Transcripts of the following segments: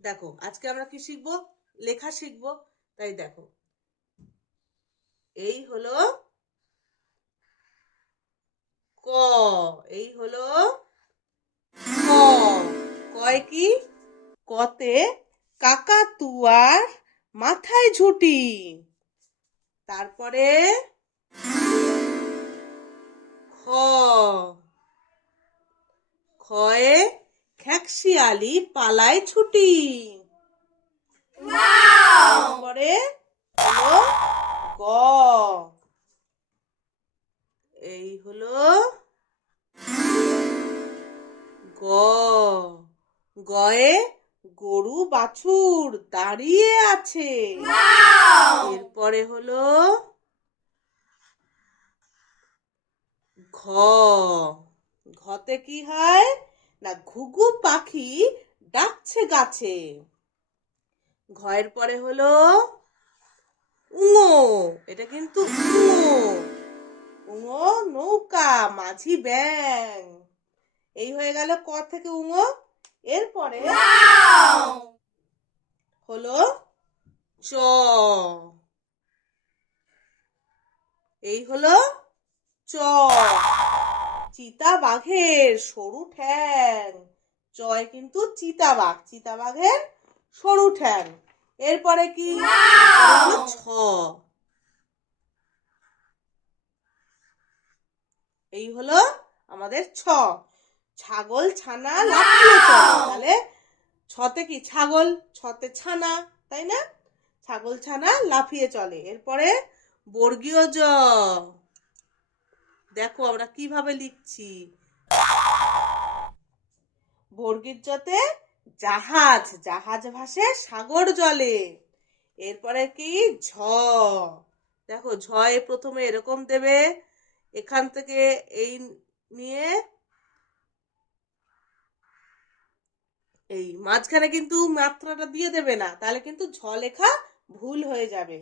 দেখো আজকে আমরা কি শিখবো? লেখা শিখবো। তাই দেখো, এই হলো ক, এই হলো ক। কয় কি? কতে কাকাতুয়ার মাথায় ঝুঁটি। তারপরে খ, খয়ে খ্যাকশিয়ালি পালায় ছুটি। তারপরে হলো গ, এই হলো গ, গয়ে গরু বাছুর দাঁড়িয়ে আছে। এরপরে হলো ঘ, ঘতে কি হয় না, ঘুঘু পাখি ডাকছে গাছে। ঘয়ের পরে হলো উঙো, এটা কিন্তু উঙো, উঙো নৌকা মাঝি ব্যাং। এই হয়ে গেল ক থেকে উঙো। এরপরে হলো চ, এই হলো চ, চিতা বাঘের সরু ঠ্যাং। চয় কিন্তু চিতাবাঘ, চিতাবাঘের সরু ঠ্যাং। এরপরে কি হলো ছ, এই হলো আমাদের ছ, ছাগল ছানা লাফিয়ে চলে। তাহলে ছতে কি ছাগল, ছতে ছানা, তাই না? ছাগল ছানা লাফিয়ে চলে। এরপরে বর্গীয় জ, দেখো আমরা কিভাবে লিখছি। বর্গীর জতে জাহাজ, জাহাজ ভাসে সাগর জলে। এরপরে কি ঝ, দেখো ঝ এ প্রথমে এরকম দেবে, এখান থেকে এই নিয়ে এই মাঝখানে কিন্তু মাত্রাটা দিয়ে দেবে না, তাহলে কিন্তু ঝ লেখা ভুল হয়ে যাবে।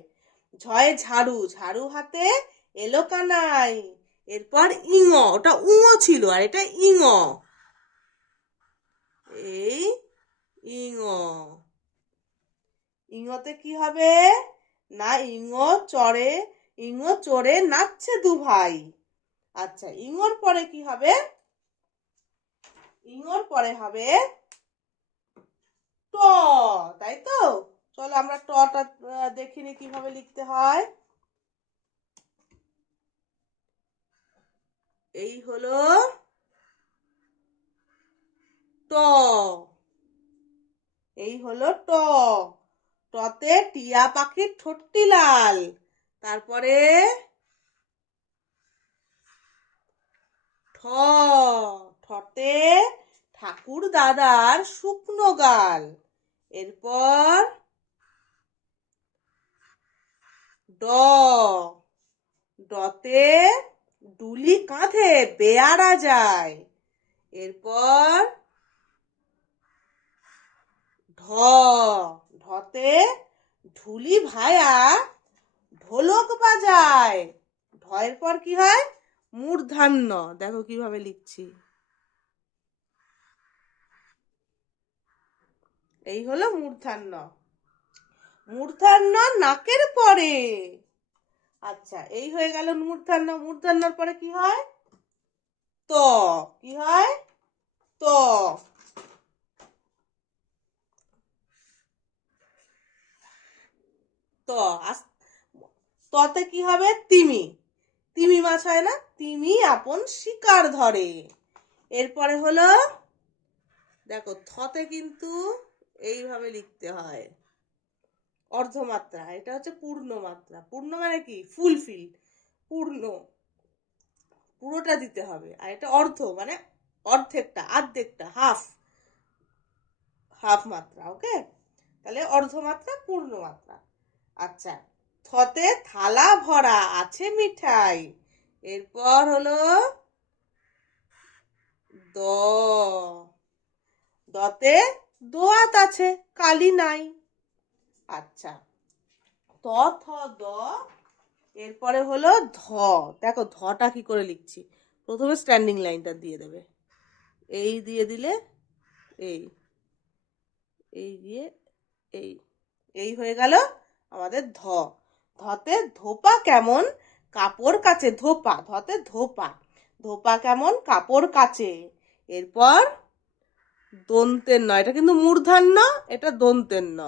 ঝয়ে ঝাড়ু, ঝাড়ু হাতে এলো কানাই। এরপর ইঙ, ওটা উঙো ছিল আর এটা ইঙ, এই ইঙ। ইঙতে কি হবে না, ইঙ চড়ে, ইঙ চড়ে নাচছে দু ভাই। আচ্ছা, ইঙর পরে কি হবে? ইঙর পরে হবে ট, তাই তো? চলো আমরা টটা দেখিনি কিভাবে লিখতে হয়। এই হলো ট, এই হলো ট, টতে টিয়া পাখির ঠোঁটটি লাল। তারপরে ঠ, ঠতে ঠাকুর দাদার শুকনো গাল। এরপর ড, ডতে ডুলি কাঁধে বেয়ারা যায়। এরপর ঢ, ঢতে ঢুলি ভায়া ঢোলক বাজায়। ঢয়ের পর কি হয়? মূর্ধান্য, দেখো কিভাবে লিখছি। এই হলো মূর্ধান্য। মূর্ধান্য নাকের পরে। আচ্ছা, এই হয়ে গেল মূর্ধান্য। মূর্ধান্যর পরে কি হয়? ত, কি হয়? ত, ত, ততে কি হবে? তিমি, তিমি মাছ হয় না, তিমি আপন শিকার ধরে। এরপরে হলো দেখো থতে কিন্তু এইভাবে লিখতে হয়, অর্ধমাত্রা, এটা হচ্ছে পূর্ণ মাত্রা। পূর্ণ মানে কি? ফুলফিল, পূর্ণ, পুরোটা দিতে হবে। আর এটা অর্ধ মানে অর্ধেকটা, আর্ধেকটা, হাফ, হাফ মাত্রা। ওকে, তাহলে অর্ধমাত্রা, পূর্ণ মাত্রা। আচ্ছা, থতে থালা ভরা আছে মিঠাই। এরপর হলো দ, দতে দোয়াত আছে, কালি নাই। আচ্ছা, ত থ দ, এরপরে হলো ধ। দেখো ধটা কি করে লিখছি, প্রথমে স্ট্যান্ডিং লাইনটা দিয়ে দেবে, এই দিয়ে দিলে এই, এই দিয়ে এই এই হয়ে গেল আমাদের ধ। ধতে ধোপা কেমন কাপড় কাচে, ধোপা, ধতে ধোপা, ধোপা কেমন কাপড় কাচে। এরপর দন্তের ন, এটা কিন্তু মূর্ধন্য, এটা দন্তের ন।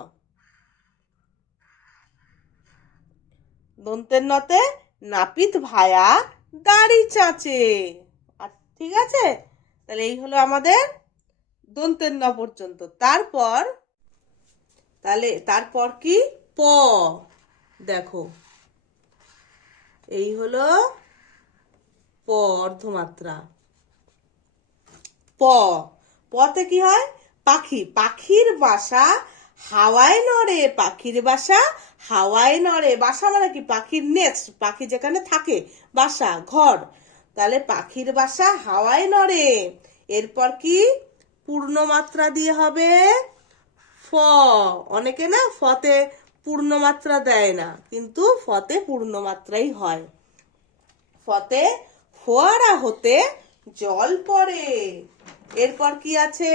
দন্তের নতে নাপিত ভায়া দাড়ি চাঁচে। ঠিক আছে, তাহলে এই হলো আমাদের দন্তের ন পর্যন্ত। তারপর কি প, দেখো এই হলো প, অর্ধমাত্রা। প, পতে কি হয় পাখি, পাখির বাসা হাওয়ায় নড়ে, পাখির বাসা হাওয়ায় নড়ে। বাসা মানে কি পাখির নেস্ট, পাখি যেখানে থাকে, বাসা ঘর, তাহলে পাখির বাসা হাওয়ায় নড়ে। এরপর কি পূর্ণমাত্রা দিয়ে হবে ফ। অনেকে না ফতে পূর্ণমাত্রা দেয় না, কিন্তু ফতে পূর্ণমাত্রাই হয়। ফতে ফোয়ারা হতে জল পড়ে। এরপর কি আছে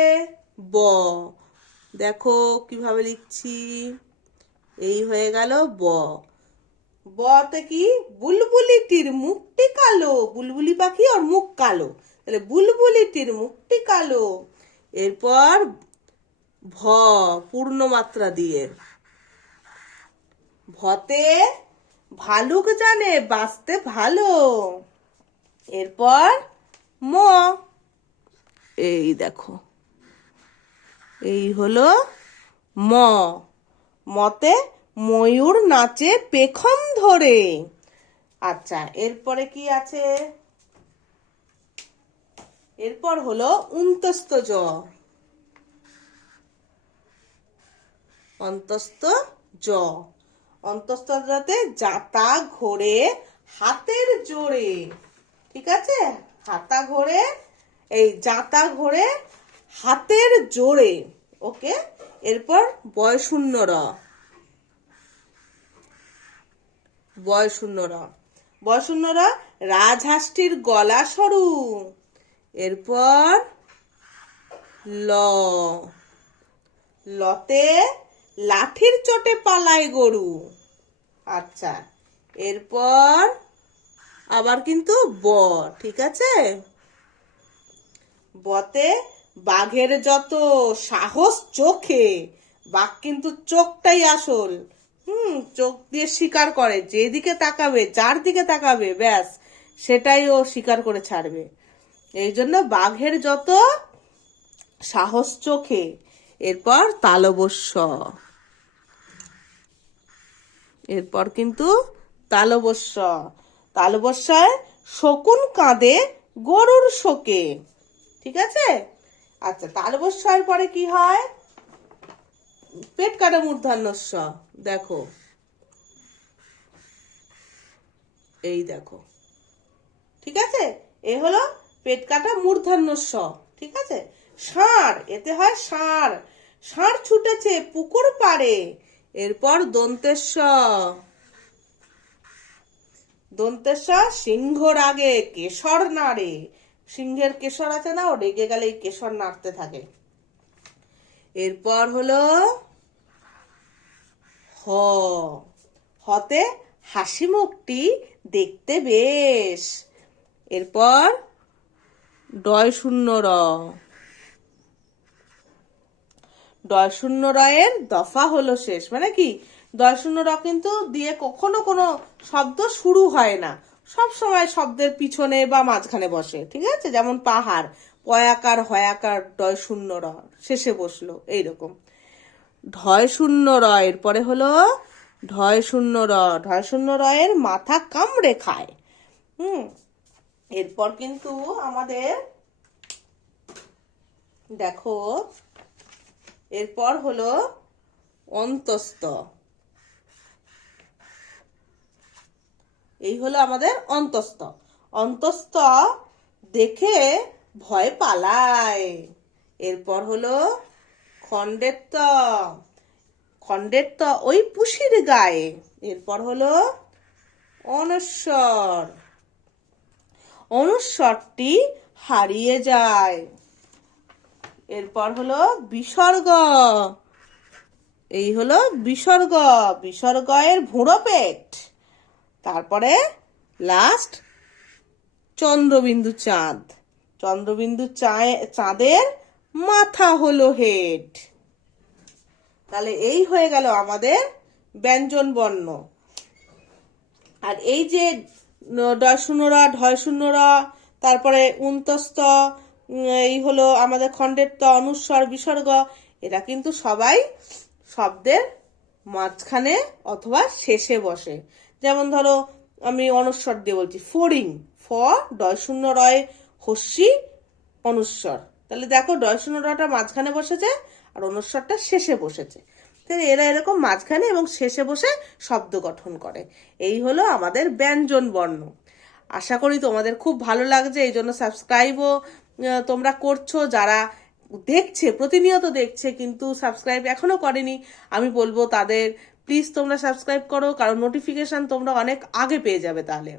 ব, দেখো কিভাবে লিখছি, এই হয়ে গেল ব। বতে কি বুলবুলিটির মুখটি কালো, বুলবুলি পাখি ওর মুখ কালো, তাহলে বুলবুলিটির মুখটি কালো। এরপর ভ, পূর্ণমাত্রা দিয়ে। ভতে ভালুক জানে বাঁচতে ভালো। এরপর ম, এই দেখো এই হলো ম। মতে ময়ূর নাচে পেখম ধরে। আচ্ছা, এরপরে কি আছে, এরপর হলো অন্তস্থ জ, অন্তস্থ জ। অন্তস্থ জতে জাতা ঘোরে হাতের জোরে। ঠিক আছে, হাতা ঘোরে, এই জাতা ঘোরে হাতের জোরে। ওকে, এরপর বয়শূন্য র, বয়শূন্য র, বয়শূন্য র, রাজহাঁসটির গলা সরু। এরপর ল, লতে লাঠির চোটে পালায় গরু। আচ্ছা, এরপর আবার কিন্তু ব, ঠিক আছে। বতে বাঘের যত সাহস চোখে, বাঘ কিন্তু চোখটাই আসল, চোখ দিয়ে শিকার করে, যেদিকে তাকাবে, যার দিকে তাকাবে ব্যাস সেটাই ও শিকার করে ছাড়বে। এই জন্য বাঘের যত সাহস চোখে। এরপর তালবস্য, এরপর কিন্তু তালবস্য, তালবস্যায় শকুন কাঁদে গরুর শোকে। ঠিক আছে, আচ্ছা, তালবস্যার পরে কি হয় পেট কাটা মূর্ধন্যস্ব, দেখো এই দেখো, ঠিক আছে, এ হলো পেট কাটা মূর্ধন্যস্ব। ঠিক আছে, ষাঁড়, এতে হয় ষাঁড়, ষাঁড় ছুটেছে পুকুর পাড়ে। এরপর দন্তেশ্ব, দন্তেশ্ব সিংহ রাগে কেশর নাড়ে। সিংহের কেশর আছে না, ও রেগে গেলে এই কেশর নাড়তে থাকে। এরপর হলো হ, হতে হাসি মুখটি দেখতে বেশ। এরপর ডয় শূন্য র, ডয় শূন্য রয়ের দফা হলো শেষ। মানে কি ডয় শূন্য র কিন্তু দিয়ে কখনো কোনো শব্দ শুরু হয় না, সব সময় শব্দের পিছনে বা মাঝখানে বসে। ঠিক আছে, যেমন পাহাড়, পয়াকার হয়াকার ডয় শূন্য র শেষে বসলো, এইরকম। ঢয় শূন্য র, এরপরে হলো ঢয় শূন্য র, ঢয় শূন্য রয়ের মাথা কামড়ে খায়। এরপর কিন্তু আমাদের দেখো, এরপর হলো অন্তস্থ, এই হলো আমাদের অন্তস্থ। অন্তস্থ দেখে ভয় পালায়। এরপর হলো খণ্ডের ত, খণ্ডের ত ওই পুষির গায়ে। এরপর হলো অনুস্বর, অনুস্বরটি হারিয়ে যায়। এরপর হলো বিসর্গ, এই হলো বিসর্গ, বিসর্গয়ের ভুঁড়ো পেট। তারপরে লাস্ট চন্দ্রবিন্দু চাঁদ, চন্দ্রবিন্দু চাঁদের মাথা হলো হেড। তাহলে এই হয়ে গেল আমাদের ব্যঞ্জন বর্ণ। আর এই যে ডয় শূন্য র, ঢয় শূন্য র, তারপরে উন্তস্ত, এই হলো আমাদের খণ্ডের ত, অনুস্বর, বিসর্গ, এরা কিন্তু সবাই শব্দের মাঝখানে অথবা শেষে বসে। যেমন ধরো আমি অনুস্বর দিয়ে বলছি, ফড়িং, ফ ডয় শূন্য রয় হস্যি অনুস্বর। তাহলে দেখো ডয় শূন্য রটা মাঝখানে বসেছে আর অনুস্বরটা শেষে বসেছে। তাহলে এরা এরকম মাঝখানে এবং শেষে বসে শব্দ গঠন করে। এই হলো আমাদের ব্যঞ্জন বর্ণ। আশা করি তোমাদের খুব ভালো লাগছে, এই জন্য সাবস্ক্রাইবও তোমরা করছো। যারা দেখছে, প্রতিনিয়ত দেখছে কিন্তু সাবস্ক্রাইব এখনো করেনি, আমি বলবো তাদের প্লিজ তোমরা সাবস্ক্রাইব করো, কারণ নোটিফিকেশন তোমরা অনেক আগে পেয়ে যাবে। তাহলে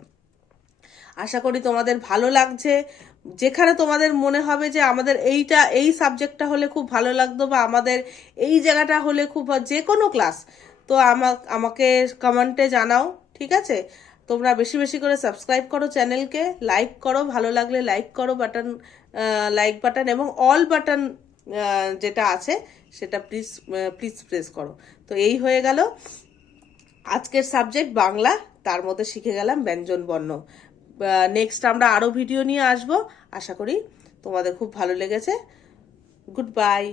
আশা করি তোমাদের ভালো লাগছে। যেখানে তোমাদের মনে হবে যে আমাদের এই সাবজেক্টটা হলে খুব ভালো লাগতো, বা আমাদের এই জায়গাটা হলে খুব, যে কোনো ক্লাস, তো আমাকে কমেন্টে জানাও, ঠিক আছে? তোমরা বেশি বেশি করে সাবস্ক্রাইব করো চ্যানেলকে, লাইক করো, ভালো লাগলে লাইক করো, লাইক বাটন এবং অল বাটন যেটা আছে সেটা প্লিজ প্লিজ প্রেস করো। তো এই হয়ে গেল আজকের সাবজেক্ট বাংলা, তার মধ্যে শিখে গেলাম ব্যঞ্জন বর্ণ। নেক্সট আমরা আরও ভিডিও নিয়ে আসবো, আশা করি তোমাদের খুব ভালো লেগেছে। Good bye.